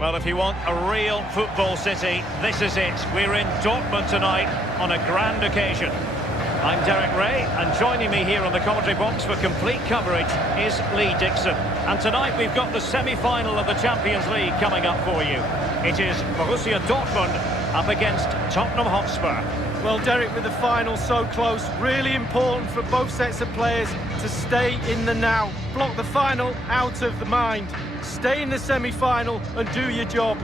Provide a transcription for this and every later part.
Well, if you want a real football city, this is it. We're in Dortmund tonight on a grand occasion. I'm Derek Ray, and joining me here on the commentary box for complete coverage is Lee Dixon. And tonight we've got the semi-final of the Champions League coming up for you. It is Borussia Dortmund up against Tottenham Hotspur. Well, Derek, with the final so close, really important for both sets of players to stay in the now. Block the final out of the mind. Stay in the semi-final and do your job.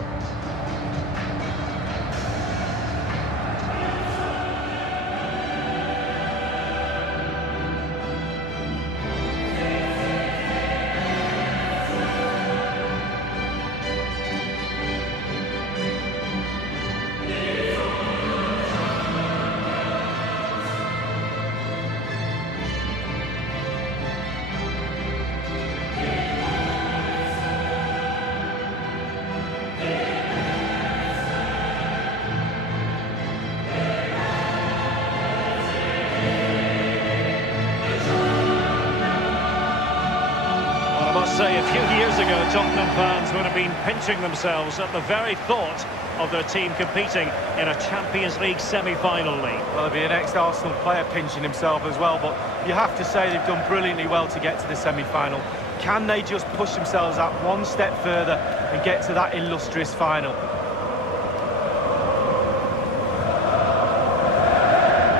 Say a few years ago, Tottenham fans would have been pinching themselves at the very thought of their team competing in a Champions League semi-final league. Well, there'll be an ex-Arsenal player pinching himself as well, but you have to say they've done brilliantly well to get to the semi-final. Can they just push themselves up one step further and get to that illustrious final?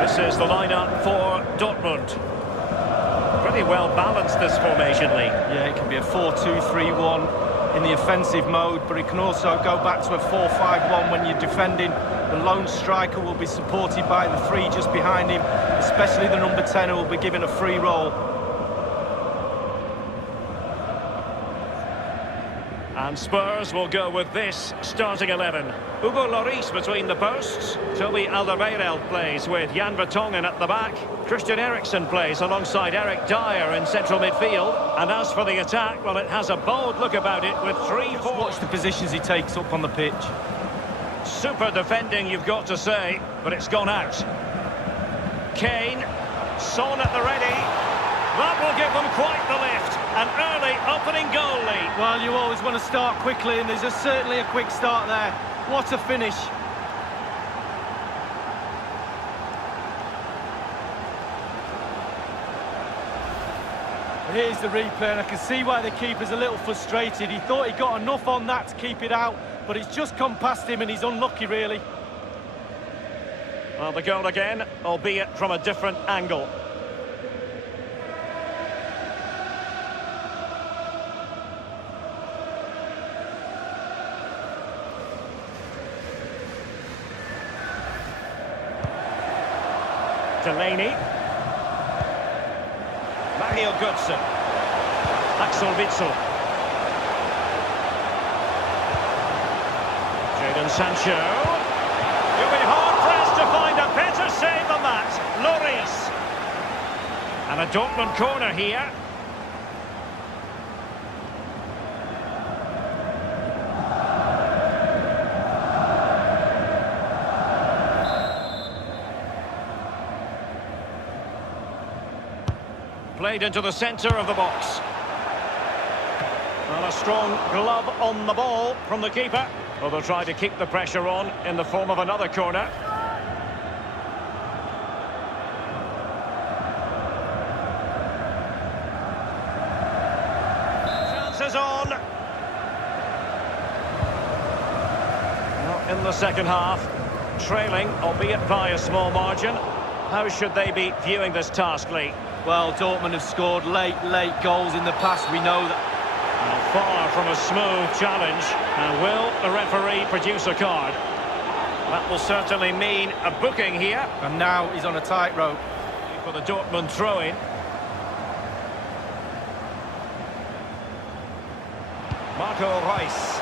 This is the lineup for Dortmund. Pretty well balanced, this formation, Lee. Yeah, it can be a 4-2-3-1 in the offensive mode, but it can also go back to a 4-5-1 when you're defending. The lone striker will be supported by the three just behind him, especially the number 10 who will be given a free role. And Spurs will go with this starting 11. Hugo Lloris between the posts. Toby Alderweireld plays with Jan Vertonghen at the back. Christian Eriksen plays alongside Eric Dyer in central midfield. And as for the attack, well, it has a bold look about it with 3-4. Watch the positions he takes up on the pitch. Super defending, you've got to say, but it's gone out. Kane, Son at the ready. That will give them quite the lift. An early opening goal lead. Well, you always want to start quickly, and there's certainly a quick start there. What a finish. Here's the replay, and I can see why the keeper's a little frustrated. He thought he got enough on that to keep it out, but it's just come past him, and he's unlucky, really. Well, the goal again, albeit from a different angle. Delaney. Mario Götze. Axel Witsel. Jadon Sancho. You'll be hard-pressed to find a better save than that. Lloris. And a Dortmund corner here. Played into the centre of the box. Well, a strong glove on the ball from the keeper. Well, they'll try to keep the pressure on in the form of another corner. Chances on. Well, in the second half, trailing, albeit by a small margin. How should they be viewing this task, Lee? Well, Dortmund have scored late goals in the past. We know that. Well, far from a smooth challenge. And will the referee produce a card? That will certainly mean a booking here. And now he's on a tightrope. For the Dortmund throw-in. Marco Reus.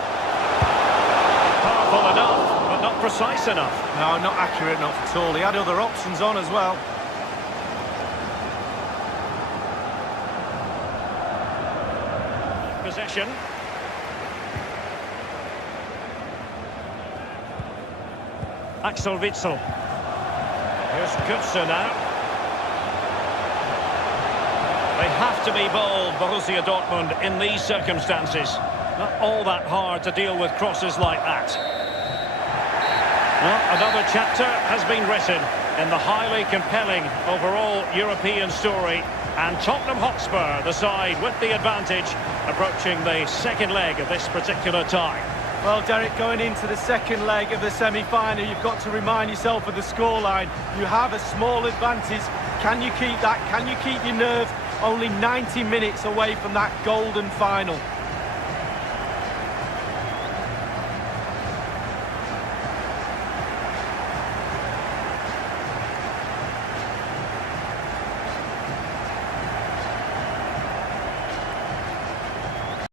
Powerful enough, but not precise enough. No, not accurate enough at all. He had other options on as well. Possession. Axel Witsel. Here's Götze now. They have to be bold, Borussia Dortmund, in these circumstances. Not all that hard to deal with crosses like that. Well, another chapter has been written in the highly compelling overall European story. And Tottenham Hotspur, the side with the advantage, approaching the second leg of this particular tie. Well, Derek, going into the second leg of the semi-final, you've got to remind yourself of the scoreline. You have a small advantage. Can you keep that? Can you keep your nerve? Only 90 minutes away from that golden final.